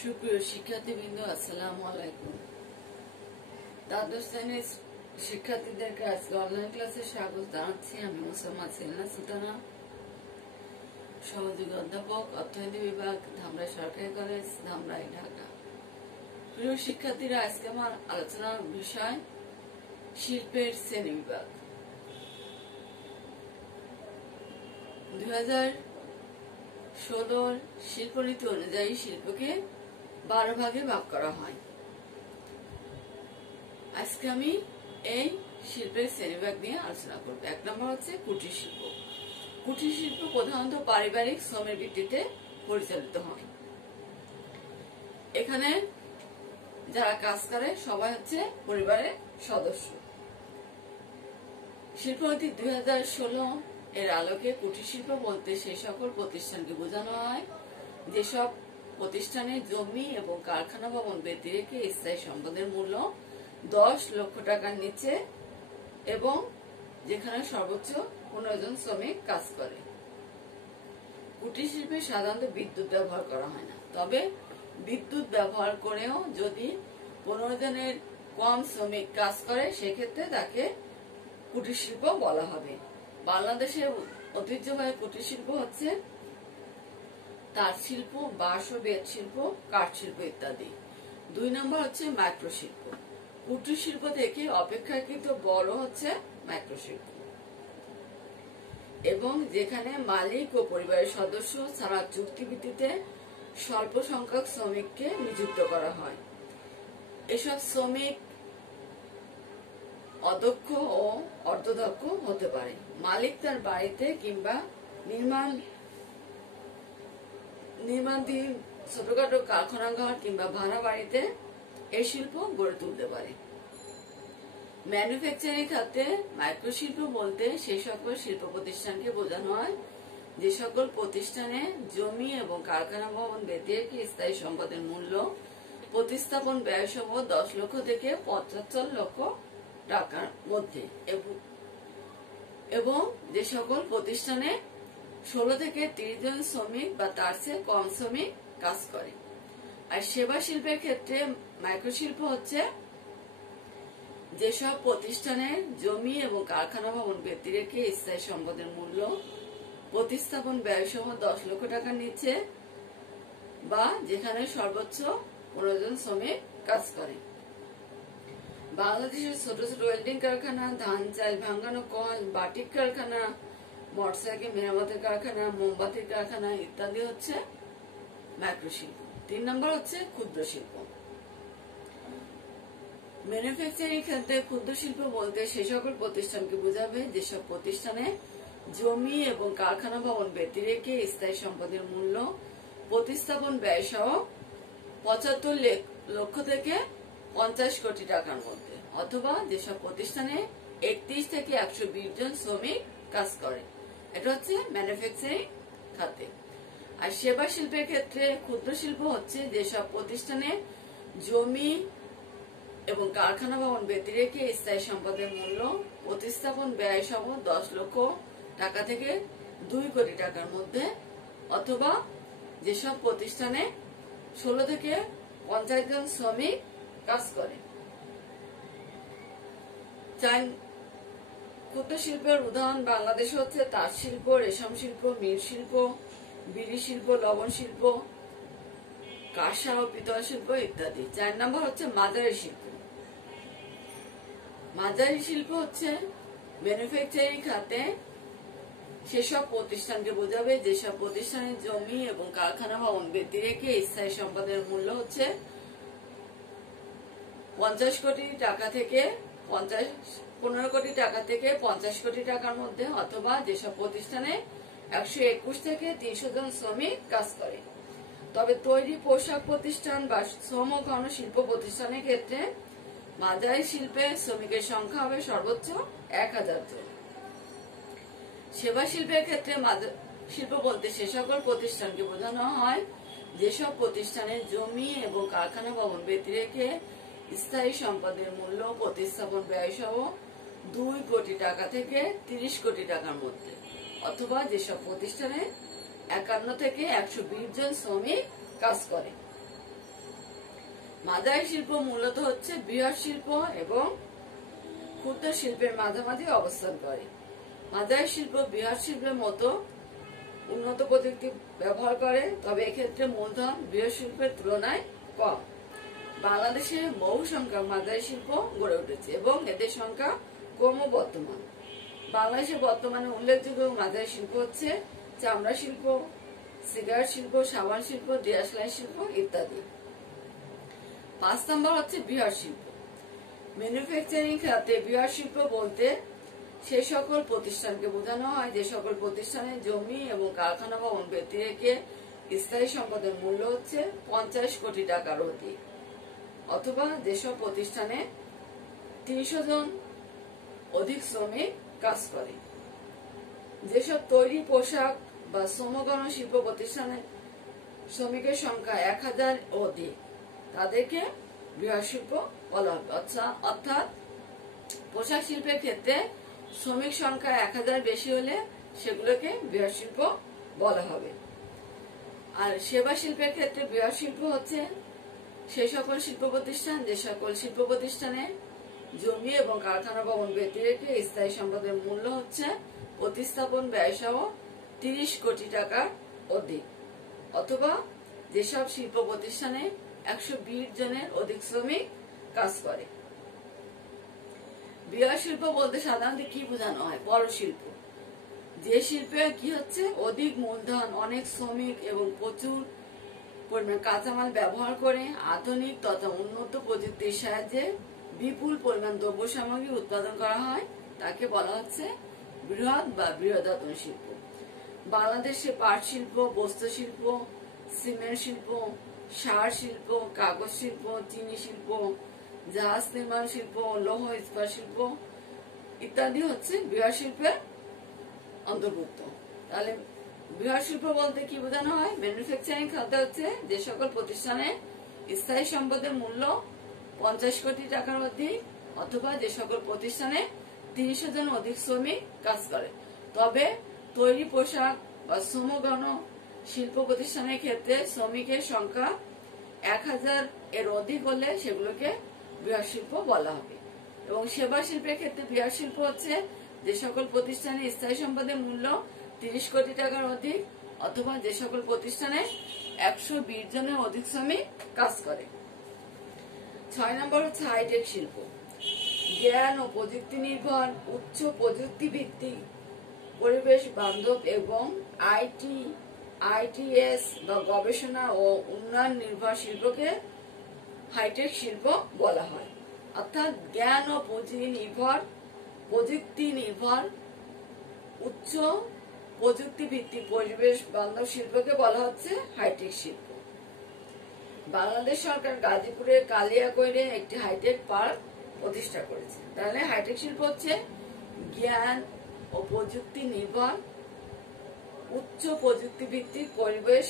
সুপ্রিয় শিক্ষার্থীবৃন্দ, আসসালামু আলাইকুম। দ্বাদশ শ্রেণীর শিক্ষার্থীদেরকে আজকে অনলাইন ক্লাসে স্বাগত জানাচ্ছি। আমি মোসাম্মদ সেলিনা সুলতানা, সহযোগী অধ্যাপক, অর্থনীতি বিভাগ, ধামরাই সরকারি কলেজ, ধামরাই, ঢাকা। প্রিয় শিক্ষার্থীরা, আজকে আমার আলোচনার বিষয় শিল্পের শ্রেণী বিভাগ। 2016 শিল্পনীতি অনুযায়ী শিল্পকে 12 ভাগে ভাগ করা হয়। আজকে আমি এই শিল্পের শ্রেণীবিভাগ নিয়ে আলোচনা করব। 1 নম্বর হচ্ছে কুটির শিল্প। কুটির শিল্প প্রধানত পারিবারিক শ্রমের ভিত্তিতে পরিচালিত হয়। এখানে যারা কাজ করে সবাই হচ্ছে পরিবারের সদস্য। শিল্পনীতি 2016 এর আলোকে কুটির শিল্প বলতে সেই সকল প্রতিষ্ঠানকে বোঝানো হয় যেসব প্রতিষ্ঠানে জমি এবং কারখানা ভবন ব্যতি রেখে স্থায়ী সম্পদের মূল্য 10 লক্ষ টাকার নিচে এবং যেখানে সর্বোচ্চ 15 জন শ্রমিক কাজ করে। কুটির শিল্পে সাধারণত বিদ্যুৎ ব্যবহার করা হয় না, তবে বিদ্যুৎ ব্যবহার করেও যদি 15 জনের কম শ্রমিক কাজ করে সেক্ষেত্রে তাকে কুটির শিল্প বলা হবে। বাংলাদেশের ঐতিহ্যবাহী কুটির শিল্প হচ্ছে তাঁত শিল্প, বাঁশ ও বেত শিল্প, কাঠ শিল্প ইত্যাদি। 2 নম্বর হচ্ছে মাইক্রো শিল্প। কুটির শিল্প থেকে অপেক্ষাকৃত বড় হচ্ছে মাইক্রো শিল্প, এবং যেখানে মালিক ও পরিবারের সদস্য ছাড়া চুক্তিভিত্তিতে স্বল্প সংখ্যক শ্রমিককে নিযুক্ত করা হয়। এসব শ্রমিক অদক্ষ ও অর্ধদক্ষ হতে পারে। মালিক তার বাড়িতে কিংবা নির্মাণাধীন ছোটখাটো কারখানা ঘর কিংবা ভাড়া বাড়িতে এই শিল্প গড়ে তুলতে পারে। ম্যানুফ্যাকচারিং খাতে মাইক্রো শিল্প বলতে সেই সকল শিল্প প্রতিষ্ঠানকে বোঝানো হয় যে সকল প্রতিষ্ঠানে জমি এবং কারখানা ভবন ব্যতি রেখে স্থায়ী সম্পদের মূল্য প্রতিস্থাপন ব্যয় সহ 10 লক্ষ থেকে 75 লক্ষ টাকার মধ্যে, এবং যে সকল প্রতিষ্ঠানে 16 থেকে 30 জন শ্রমিক বা তার চেয়ে কম শ্রমিক কাজ করে। আর সেবা শিল্পের ক্ষেত্রে মাইক্রো শিল্প হচ্ছে যেসব প্রতিষ্ঠানে জমি এবং কারখানা ভবন ব্যতি রেখে স্থায়ী সম্পদের মূল্য প্রতিস্থাপন ব্যয় সহ 10 লক্ষ টাকার নিচে বা যেখানে সর্বোচ্চ 15 জন শ্রমিক কাজ করে। বাংলাদেশের ছোট ছোট ওয়েল্ডিং কারখানা, ধান চাল ভাঙানো কল, বাটিক কারখানা, মোটরসাইকেল মেরামতের কারখানা, মোমবাতির কারখানা ইত্যাদি হচ্ছে মাইক্রো শিল্প। 3 নম্বর হচ্ছে ক্ষুদ্র শিল্প। ম্যানুফ্যাকচারিং ক্ষেত্রে ক্ষুদ্র শিল্প বলতে সেই সকল প্রতিষ্ঠানকে বোঝাবে যেসব প্রতিষ্ঠানে জমি এবং কারখানা ভবন ব্যতি রেখে স্থায়ী সম্পদের মূল্য প্রতিস্থাপন ব্যয় সহ 75 লক্ষ থেকে 50 কোটি টাকার মধ্যে, অথবা যেসব প্রতিষ্ঠানে 31 থেকে 120 জন শ্রমিক কাজ করে। এটা হচ্ছে ম্যানুফ্যাকচারিং খাতে। আর সেবা শিল্পের ক্ষেত্রে ক্ষুদ্র শিল্প হচ্ছে যেসব প্রতিষ্ঠানে জমি এবং কারখানা ভবন ব্যতি রেখে স্থায়ী সম্পদের মূল্য প্রতিস্থাপন ব্যয় সহ 10 লক্ষ টাকা থেকে 2 কোটি টাকার মধ্যে, অথবা যেসব প্রতিষ্ঠানে 16 থেকে 50 জন শ্রমিক কাজ করে। ক্ষুদ্র শিল্পের উদাহরণ বাংলাদেশে হচ্ছে তাঁত শিল্প, রেশম শিল্প, মীর শিল্প, বিড়ি শিল্প, লবণ শিল্প, কাঁসা ও পিতল শিল্প ইত্যাদি। 4 নম্বর হচ্ছে মাঝারি শিল্প। মাঝারি শিল্প হচ্ছে ম্যানুফ্যাকচারিং খাতে সেসব প্রতিষ্ঠানকে বোঝাবে যেসব প্রতিষ্ঠানে জমি এবং কারখানা ভবন ব্যতি রেখে স্থায়ী সম্পদের মূল্য হচ্ছে 15 কোটি টাকা থেকে 50 কোটি টাকার মধ্যে, অথবা যেসব প্রতিষ্ঠানে 121 থেকে 300 জন শ্রমিক কাজ করে। তবে তৈরি পোশাক প্রতিষ্ঠান বা শ্রম ঘন শিল্প প্রতিষ্ঠানের ক্ষেত্রে মাঝারি শিল্পে শ্রমিকের সংখ্যা হবে সর্বোচ্চ 1000 জন। সেবা শিল্পের ক্ষেত্রে শিল্প বলতে সে সকল প্রতিষ্ঠানকে বোঝানো হয় যেসব প্রতিষ্ঠানে জমি এবং কারখানা ভবন ব্যতি রেখে স্থায়ী সম্পদের মূল্য প্রতিস্থাপন ব্যয় সহ 2 কোটি টাকা থেকে 30 কোটি টাকার মধ্যে, অথবা যেসব প্রতিষ্ঠানে 51 থেকে 120 জন শ্রমিক কাজ করে। মাঝারি শিল্প মূলত হচ্ছে বৃহৎ শিল্প এবং ক্ষুদ্র শিল্পের মাঝামাঝি অবস্থান করে। মাঝারি শিল্প বৃহৎ শিল্পের মতো উন্নত প্রযুক্তি ব্যবহার করে, তবে এক্ষেত্রে মূলধন বৃহৎ শিল্পের তুলনায় কম। বাংলাদেশে বহু সংখ্যক মাঝারি শিল্প গড়ে উঠেছে এবং এদের সংখ্যা ক্রমবর্ধমান। বাংলাদেশে বর্তমানে উল্লেখযোগ্য মাঝারি শিল্প হচ্ছে চামড়া শিল্প, সিগারেট শিল্প, সাবান শিল্প, দিয়াশলাই শিল্প ইত্যাদি। 5 নম্বর হচ্ছে বৃহৎ শিল্প। ম্যানুফ্যাকচারিং খাতে বৃহৎ শিল্প বলতে সে সকল প্রতিষ্ঠানকে বোঝানো হয় যে সকল প্রতিষ্ঠানের জমি এবং কারখানা ভবন ব্যতি রেখে স্থায়ী সম্পদের মূল্য হচ্ছে 50 কোটি টাকার অধিক, অথবা যেসব প্রতিষ্ঠানে 300 জন অধিক শ্রমিক কাজ করে। যেসব তৈরি পোশাক বা শ্রমগণ শিল্প প্রতিষ্ঠানে শ্রমিকের সংখ্যা 1000 অধিক তাদেরকে বৃহৎ শিল্প বলা হবে। অর্থাৎ পোশাক শিল্পের ক্ষেত্রে শ্রমিক সংখ্যা 1000 বেশি হলে সেগুলোকে বৃহৎ শিল্প বলা হবে। আর সেবা শিল্পের ক্ষেত্রে বৃহৎ শিল্প হচ্ছে সেই সকল শিল্প প্রতিষ্ঠান যে সকল শিল্প প্রতিষ্ঠানে জমি এবং কারখানা ভবন ব্যতি রেখে স্থায়ী সম্পদের মূল্য হচ্ছে প্রতিস্থাপন ব্যয় সহ 30 কোটি টাকার অধিক, অথবা যেসব শিল্প প্রতিষ্ঠানে 120 জনের অধিক শ্রমিক কাজ করে। বৃহৎ শিল্প বলতে সাধারণত কি বোঝানো হয়? বড় শিল্প, যে শিল্পে কি হচ্ছে অধিক মূলধন, অনেক শ্রমিক এবং প্রচুর পরিমাণ কাঁচামাল ব্যবহার করে আধুনিক তথা উন্নত প্রযুক্তির সাহায্যে বিপুল পরিমাণ দ্রব্য সামগ্রী উৎপাদন করা হয়, তাকে বলা হচ্ছে বৃহৎ বা বৃহদায়তন শিল্প। বাংলাদেশে পাট শিল্প, বস্ত্র শিল্প, সিমেন্ট শিল্প, সার শিল্প, কাগজ শিল্প, চিনি শিল্প, জাহাজ নির্মাণ শিল্প, লৌহ ইস্পাত শিল্প ইত্যাদি হচ্ছে বৃহৎ শিল্পের অন্তর্ভুক্ত। তাহলে বৃহৎ শিল্প বলতে কি বোঝানো হয়? ম্যানুফ্যাকচারিং খাতে হচ্ছে যে সকল প্রতিষ্ঠানে স্থায়ী সম্পদের মূল্য 50 কোটি টাকার অধিক, অথবা যে সকল প্রতিষ্ঠানে 300 জন অধিক শ্রমিক কাজ করে। তবে তৈরি পোশাক বা শ্রমগণ শিল্প প্রতিষ্ঠানের ক্ষেত্রে শ্রমিকের সংখ্যা 1000 এর অধিক হলে সেগুলোকে বৃহৎ শিল্প বলা হবে। এবং সেবা শিল্পের ক্ষেত্রে বৃহৎ শিল্প হচ্ছে যে সকল প্রতিষ্ঠানে স্থায়ী সম্পদের মূল্য 30 কোটি টাকার অধিক, অথবা যে সকল প্রতিষ্ঠানে 120 জনের অধিক শ্রমিক কাজ করে। 6 নম্বর হচ্ছে হাইটেক শিল্প। জ্ঞান ও প্রযুক্তি নির্ভর, উচ্চ প্রযুক্তি ভিত্তিক, পরিবেশ বান্ধব এবং আইটিএস বা গবেষণা ও উন্নয়ন নির্ভর শিল্পকে হাইটেক শিল্প বলা হয়। অর্থাৎ জ্ঞান ও প্রযুক্তি নির্ভর, উচ্চ প্রযুক্তি ভিত্তিক, পরিবেশ বান্ধব শিল্পকে বলা হচ্ছে হাইটেক শিল্প। বাংলাদেশ সরকার গাজীপুরের কালিয়াকৈরে একটি হাইটেক পার্ক প্রতিষ্ঠা করেছে। তাহলে হাইটেক শিল্প হচ্ছে জ্ঞান ও প্রযুক্তি নির্ভর, উচ্চ প্রযুক্তি ভিত্তিক, পরিবেশ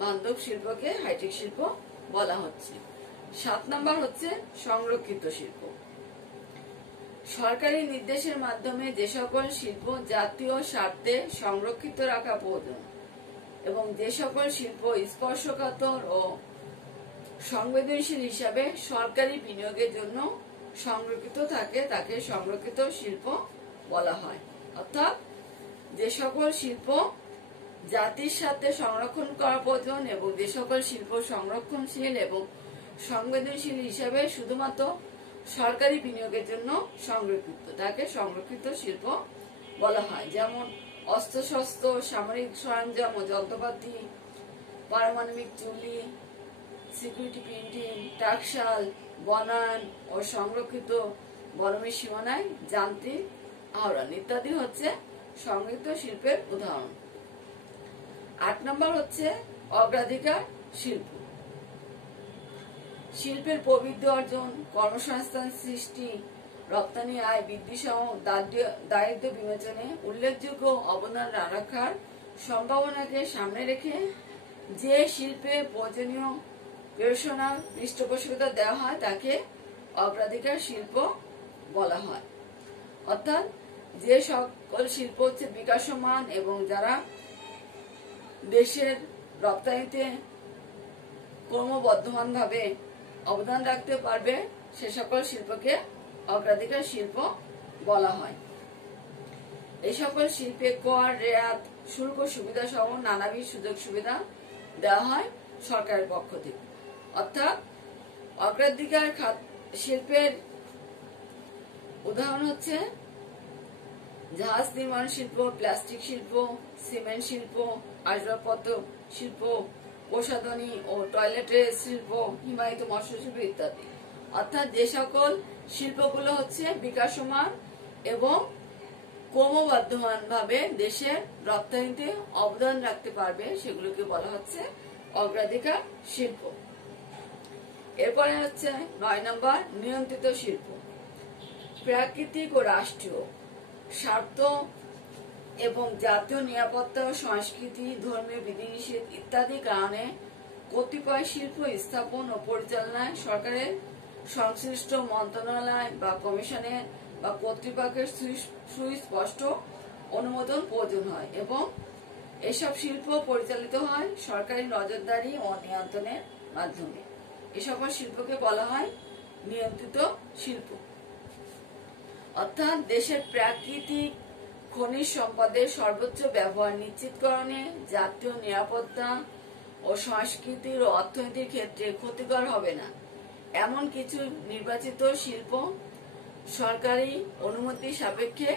বান্ধব শিল্পকে হাইটেক শিল্প বলা হচ্ছে। 7 নম্বর হচ্ছে সংরক্ষিত শিল্প। সরকারি নির্দেশের মাধ্যমে যে সকল শিল্প জাতীয় স্বার্থে সংরক্ষিত রাখা প্রয়োজন এবং যে সকল শিল্প স্পর্শকাতর ও সংবেদনশীল হিসাবে সরকারি বিনিয়োগের জন্য সংরক্ষিত থাকে তাকে সংরক্ষিত শিল্প বলা হয়। অর্থাৎ যে সকল শিল্প জাতির স্বার্থে সংরক্ষণ করা প্রয়োজন এবং যে সকল শিল্প সংরক্ষণশীল এবং সংবেদনশীল হিসাবে শুধুমাত্র সরকারি বিনিয়োগের জন্য সংরক্ষিত তাকে সংরক্ষিত শিল্প বলা হয়। যেমন অস্ত্রশস্ত্র, সামরিক সরঞ্জাম ও যন্ত্রপাতি, পারমাণবিক চুল্লি, সিকিউরিটি প্রিন্টিং, টাকশাল, বনায়ন ও সংরক্ষিত বনমের সীমানায় যান্ত্রিক আহরণ ইত্যাদি হচ্ছে সংরক্ষিত শিল্পের উদাহরণ। 8 নম্বর হচ্ছে অগ্রাধিকার শিল্প। শিল্পের প্রবৃদ্ধি অর্জন, কর্মসংস্থান সৃষ্টি, রপ্তানি আয় বৃদ্ধি সহ দারিদ্র্য বিমোচনে উল্লেখযোগ্য অবদান রাখার সম্ভাবনাকে সামনে রেখে যে শিল্পে প্রয়োজনীয় গবেষণা পৃষ্ঠপোষকতা দেওয়া হয় তাকে অগ্রাধিকার শিল্প বলা হয়। অর্থাৎ যে সকল শিল্প হচ্ছে বিকাশমান এবং যারা দেশের রপ্তানিতে ক্রমবর্ধমান ভাবে অবদান রাখতে পারবে সে সকল শিল্পকে অগ্রাধিকার শিল্প বলা হয়। এই সকল শিল্পে কর, রেয়াত, শুল্ক সুবিধা সহ নানাবিধ সুযোগ সুবিধা দেওয়া হয় সরকারের পক্ষ থেকে। অর্থাৎ অগ্রাধিকার শিল্পের উদাহরণ হচ্ছে জাহাজ নির্মাণ শিল্প, প্লাস্টিক শিল্প, সিমেন্ট শিল্প, আসবাবপত্র শিল্প, প্রসাধনী ও টয়লেটের শিল্প, হিমায়িত মৎস্য শিল্প ইত্যাদি। অর্থাৎ যে সকল শিল্পগুলো হচ্ছে বিকাশমান এবং ক্রমবর্ধমান ভাবে দেশের রপ্তানিতে অবদান রাখতে পারবে সেগুলোকে বলা হচ্ছে অগ্রাধিকার শিল্প। এরপরে হচ্ছে 9 নম্বর নিয়ন্ত্রিত শিল্প। প্রাকৃতিক ও রাষ্ট্রীয় স্বার্থ এবং জাতীয় নিরাপত্তা ও সংস্কৃতি, ধর্মীয় বিধিনিষেধ ইত্যাদি কারণে কতিপয় শিল্প স্থাপন ও পরিচালনায় সরকারের সংশ্লিষ্ট মন্ত্রণালয় বা কমিশনের বা কর্তৃপক্ষের সুস্পষ্ট অনুমোদন প্রয়োজন হয় এবং এসব শিল্প পরিচালিত হয় সরকারি নজরদারি ও নিয়ন্ত্রণের মাধ্যমে। এ সকল শিল্পকে বলা হয় নিয়ন্ত্রিত শিল্প। অর্থাৎ দেশের প্রাকৃতিক খনিজ সম্পদের সর্বোচ্চ ব্যবহার নিশ্চিতকরণে জাতীয় নিরাপত্তা ও সংস্কৃতির ও অর্থনীতির ক্ষেত্রে ক্ষতিকর হবে না এমন কিছু নির্বাচিত শিল্প সরকারি অনুমতি সাপেক্ষে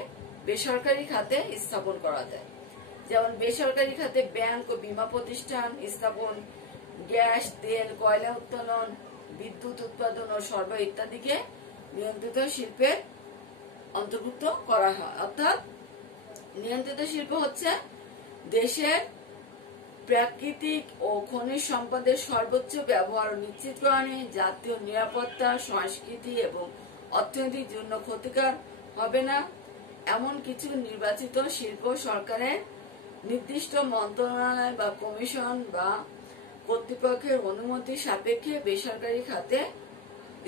বেসরকারি খাতে স্থাপন করা যায়। যেমন বেসরকারি খাতে ব্যাংক ও বীমা প্রতিষ্ঠান স্থাপন, গ্যাস, তেল, কয়লা উত্তোলন, বিদ্যুৎ উৎপাদন ও সরবরাহ ইত্যাদিকে নিয়ন্ত্রিত শিল্পের অন্তর্ভুক্ত করা হয়। অর্থাৎ নিয়ন্ত্রিত শিল্প হচ্ছে দেশের প্রাকৃতিক ও খনিজ সম্পদের সর্বোচ্চ ব্যবহার নিশ্চিতকরণে জাতীয় নিরাপত্তা, সংস্কৃতি এবং অর্থনীতির জন্য ক্ষতিকর হবে না এমন কিছু নির্বাচিত শিল্প সরকারের নির্দিষ্ট মন্ত্রণালয় বা কমিশন বা কর্তৃপক্ষের অনুমতি সাপেক্ষে বেসরকারি খাতে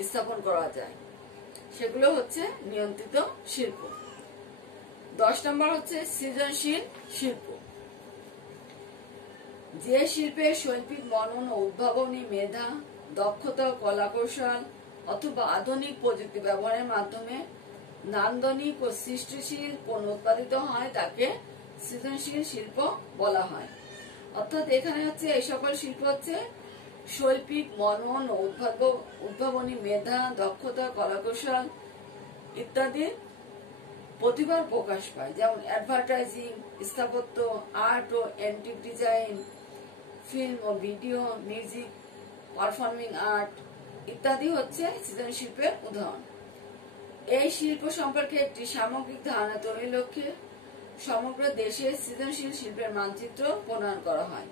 স্থাপন করা যায়, সেগুলো হচ্ছে নিয়ন্ত্রিত শিল্প। 10 নম্বর হচ্ছে সৃজনশীল শিল্প। যে শিল্পে শৈল্পিক মনন ও উদ্ভাবনী মেধা, দক্ষতা, কলাকৌশল অথবা আধুনিক প্রযুক্তি ব্যবহারের মাধ্যমে নান্দনিক ও সৃষ্টিশীল পণ্য উৎপাদিত হয় তাকে সৃজনশীল শিল্প বলা হয়। অর্থাৎ এখানে হচ্ছে এই সকল শিল্প হচ্ছে শৈল্পিক মনন ও উদ্ভাবনী মেধা, দক্ষতা, কলাকৌশল ইত্যাদি প্রতিভার প্রকাশ পায়। যেমন অ্যাডভার্টাইজিং, স্থাপত্য, আর্ট ও অ্যান্টিক ডিজাইন, ফিল্ম ও ভিডিও, মিউজিক, পারফর্মিং আর্ট ইত্যাদি হচ্ছে সৃজনশীল শিল্পের উদাহরণ। এই শিল্প সম্পর্কে একটি সামগ্রিক ধারণা তৈরির লক্ষ্যে সমগ্র দেশে সৃজনশীল শিল্পের মানচিত্র প্রণয়ন করা হয়।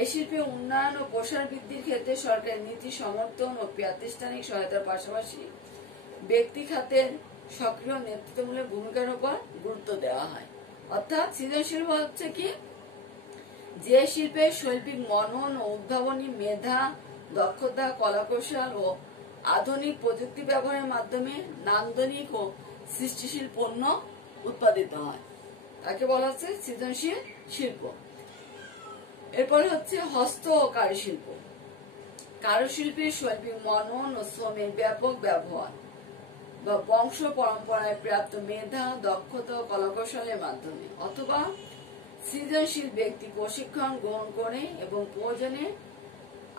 এই শিল্পের উন্নয়ন ও প্রসার বৃদ্ধির ক্ষেত্রে সরকারের নীতি সমর্থন ও প্রাতিষ্ঠানিক সহায়তার পাশাপাশি ব্যক্তি খাতের সক্রিয় নেতৃত্বমূলক ভূমিকার উপর গুরুত্ব দেওয়া হয়। অর্থাৎ সৃজনশীল হচ্ছে কি, যে শিল্পে শৈল্পিক মনন ও উদ্ভাবনী মেধা, দক্ষতা, কলাকৌশল ও আধুনিক প্রযুক্তি ব্যবহারের মাধ্যমে নান্দনিক ও সৃষ্টিশীল পণ্য উৎপাদিত হয় তাকে বলা হচ্ছে সৃজনশীল শিল্প। এরপরে হচ্ছে হস্ত ও কারুশিল্প। কারুশিল্পের শৈল্পিক মনন ও শ্রমের ব্যাপক ব্যবহার বা বংশ পরম্পরায় প্রাপ্ত মেধা, দক্ষতা ও কলাকৌশলের মাধ্যমে অথবা সৃজনশীল ব্যক্তি প্রশিক্ষণ গ্রহণ করে এবং প্রয়োজনে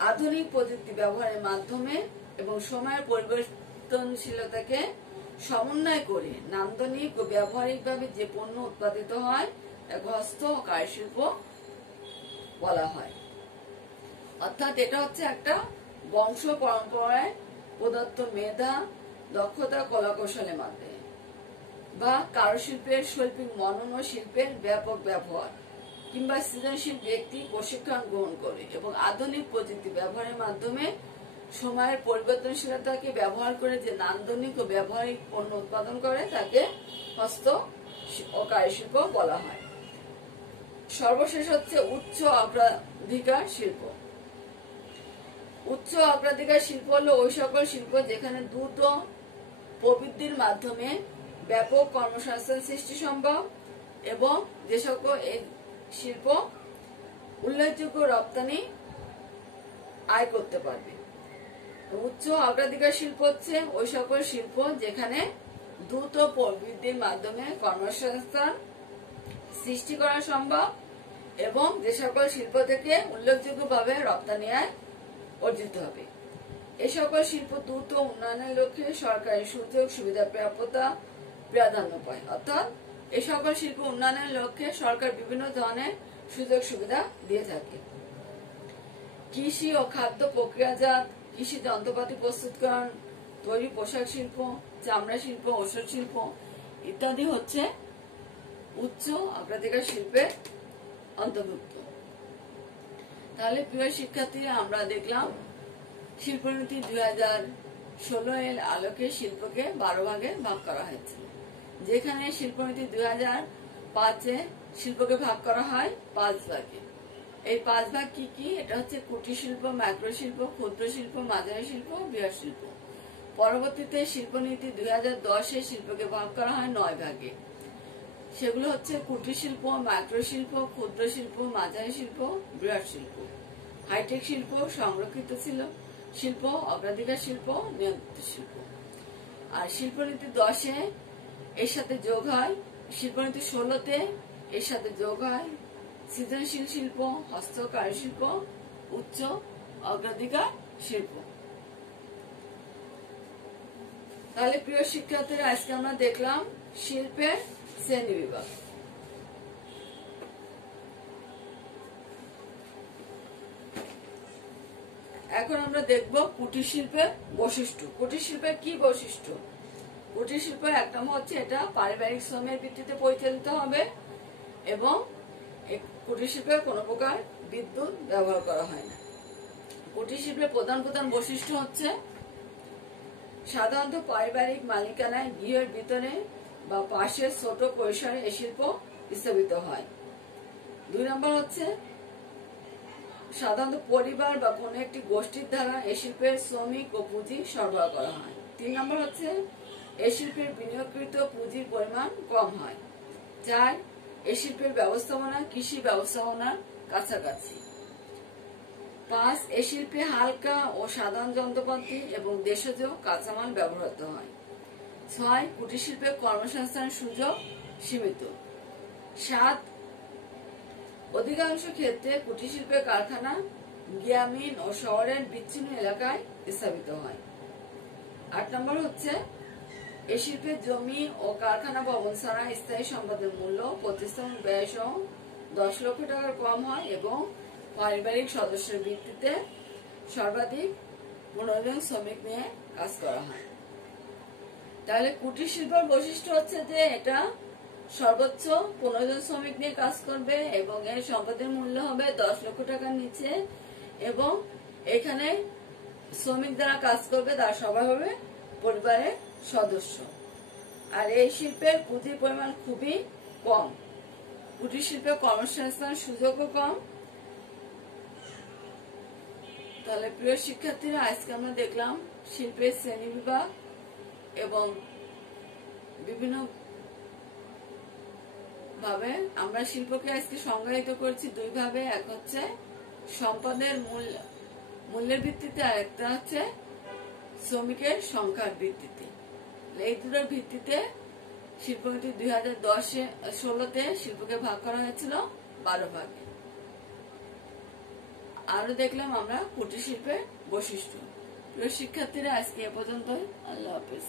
আধুনিক প্রযুক্তি ব্যবহারের মাধ্যমে এবং সময়ের পরিবর্তনশীলতাকে সমন্বয় করে নান্দনিক ও ব্যবহারিকভাবে যে পণ্য উৎপাদিত হয় তাকে হস্ত ও কারুশিল্প বলা হয়। অর্থাৎ এটা হচ্ছে একটা বংশ পরম্পরায় প্রদত্ত মেধা, দক্ষতা, কলাকৌশলের মাধ্যমে বা কারুশিল্পের শৈল্পিক মনন ও শিল্পের ব্যাপক ব্যবহার কিংবা সৃজনশীল ব্যক্তি প্রশিক্ষণ গ্রহণ করে এবং আধুনিক প্রযুক্তি ব্যবহারের মাধ্যমে সময়ের পরিবর্তনশীলতাকে ব্যবহার করে যে নান্দনিক ও ব্যবহারিক পণ্য উৎপাদন করে তাকে হস্ত ও কারুশিল্প বলা হয়। সর্বশেষ হচ্ছে উচ্চ অগ্রাধিকার শিল্প। উচ্চ অগ্রাধিকার শিল্প হলো ওই সকল শিল্প যেখানে দ্রুত প্রবৃদ্ধির মাধ্যমে ব্যাপক কর্মসংস্থান সৃষ্টি সম্ভব এবং যে সকল এই শিল্প উল্লেখযোগ্য রপ্তানি আয় করতে পারবে। উচ্চ অগ্রাধিকার শিল্প হচ্ছে ওই সকল শিল্প যেখানে দ্রুত প্রবৃদ্ধির মাধ্যমে কর্মসংস্থান সৃষ্টি করা সম্ভব এবং যে সকল শিল্প থেকে উল্লেখযোগ্যভাবে রপ্তানি আয় অর্জিত হবে। এই সকল শিল্প দ্রুত উন্নয়নের লক্ষ্যে সরকারি সুযোগ সুবিধা প্রাপ্যতা প্রাধান্য পায়। অর্থাৎ এই সকল শিল্প উন্নয়নের লক্ষ্যে সরকার বিভিন্ন ধরনের সুযোগ সুবিধা দিয়ে থাকে। কৃষি ও খাদ্য প্রক্রিয়াজাত, কৃষি যন্ত্রপাতি প্রস্তুতকরণ, তৈরি পোশাক শিল্প, চামড়া শিল্প, ঔষধ শিল্প ইত্যাদি হচ্ছে উচ্চ অগ্রাধিকার শিল্পের অন্তর্ভুক্ত। তাহলে প্রিয় শিক্ষার্থীরা, আমরা দেখলাম শিল্পনীতি 2016 এর আলোকে শিল্পকে 12 ভাগে ভাগ করা হয়েছে, যেখানে শিল্পনীতি 2005-এ শিল্পকে ভাগ করা হয় 5 ভাগে। এই 5 ভাগ কি কি? এটা হচ্ছে কুটির শিল্প, ম্যাক্রো শিল্প, ক্ষুদ্র শিল্প, মাঝারি শিল্প, বৃহৎ শিল্প। পরবর্তীতে শিল্পনীতি 2010-এ শিল্পকে ভাগ করা হয় 9 ভাগে। সেগুলো হচ্ছে কুটির শিল্প, ম্যাক্রো শিল্প, ক্ষুদ্র শিল্প, মাঝারি শিল্প, বৃহৎ শিল্প, হাইটেক শিল্প, সংরক্ষিত শিল্প, অগ্রাধিকার শিল্প, নিয়ন্ত্রিত শিল্প। আর শিল্পনীতি 10-এ এর সাথে যোগ হয়, শিল্পনীতি 16-তে এর সাথে যোগ হয় সৃজনশীল শিল্প, হস্তকারু শিল্প, উচ্চ অগ্রাধিকার শিল্প। তাহলে প্রিয় শিক্ষার্থীরা, আজকে আমরা দেখলাম শিল্পের শ্রেণী বিভাগ। এখন আমরা দেখব কুটির শিল্পের বৈশিষ্ট্য। কুটির শিল্পের কি বৈশিষ্ট্য? কুটির শিল্পের এক নম্বর হচ্ছে এটা পারিবারিক শ্রমের ভিত্তিতে পরিচালিত হবে এবং কুটির শিল্পে কোনো প্রকার বিদ্যুৎ ব্যবহার করা হয় না। কুটির শিল্পের প্রধান প্রধান বৈশিষ্ট্য হচ্ছে সাধারণত পারিবারিক মালিকানায় গৃহের ভিতরে বা পাশের ছোট পরিসরে এই শিল্প স্থাপিত হয়। 2 নম্বর হচ্ছে সাধারণত পরিবার বা কোনো একটি গোষ্ঠীর দ্বারা এই শিল্পের শ্রমিক ও পুঁজি সরবরাহ করা হয়। 3 নম্বর হচ্ছে এই শিল্পের বিনিয়োগকৃত পুঁজির পরিমাণ কম হয়। 4, এই শিল্পের ব্যবস্থাপনা কৃষি ব্যবস্থাপনার কাছাকাছি। 5, এই শিল্পে হালকা ও সাধারণ যন্ত্রপাতি এবং দেশজ কাঁচামাল ব্যবহৃত হয়। 6, কুটির শিল্পে কর্মসংস্থানের সুযোগ সীমিত। 7, অধিকাংশ ক্ষেত্রে কুটির শিল্পের কারখানা গ্রামীণ ও শহরের বিচ্ছিন্ন এলাকায় স্থাপিত হয়। 8 নম্বর হচ্ছে এই শিল্পের জমি ও কারখানা ভবন ছাড়া স্থায়ী সম্পদের মূল্য প্রতিস্থাপন ব্যয় সহ 10 লক্ষ টাকার কম হয় এবং পারিবারিক সদস্যের ভিত্তিতে সর্বাধিক 15 জন শ্রমিক নিয়ে কাজ করা হয়। তাহলে কুটির শিল্পের বৈশিষ্ট্য হচ্ছে যে এটা সর্বোচ্চ 15 জন শ্রমিক নিয়ে কাজ করবে এবং এর সম্পদের মূল্য হবে 10 লক্ষ টাকার নিচে এবং এখানে শ্রমিক যারা কাজ করবে তারা সবাই হবে পরিবারের সদস্য। আর এই শিল্পের পুঁজির পরিমাণ খুবই কম। কুটির শিল্পে কর্মসংস্থান সুযোগও কম। তাহলে প্রিয় শিক্ষার্থীরা, আজকে আমরা দেখলাম শিল্পের শ্রেণী বিভাগ এবং বিভিন্ন ভাবে আমরা শিল্পকে আজকে সংজ্ঞায়িত করেছি 2 ভাবে। এক হচ্ছে সম্পদের মূল্যের ভিত্তিতে, আর একটা হচ্ছে শ্রমিকের সংখ্যার ভিত্তিতে। এই দুটোর ভিত্তিতে শিল্পনীতি 2016-তে শিল্পকে ভাগ করা হয়েছিল 12 ভাগে। আরো দেখলাম আমরা কুটির শিল্পের বৈশিষ্ট্য। প্রিয় শিক্ষার্থীরা, আজকে এ পর্যন্তই। আল্লাহ হাফেজ।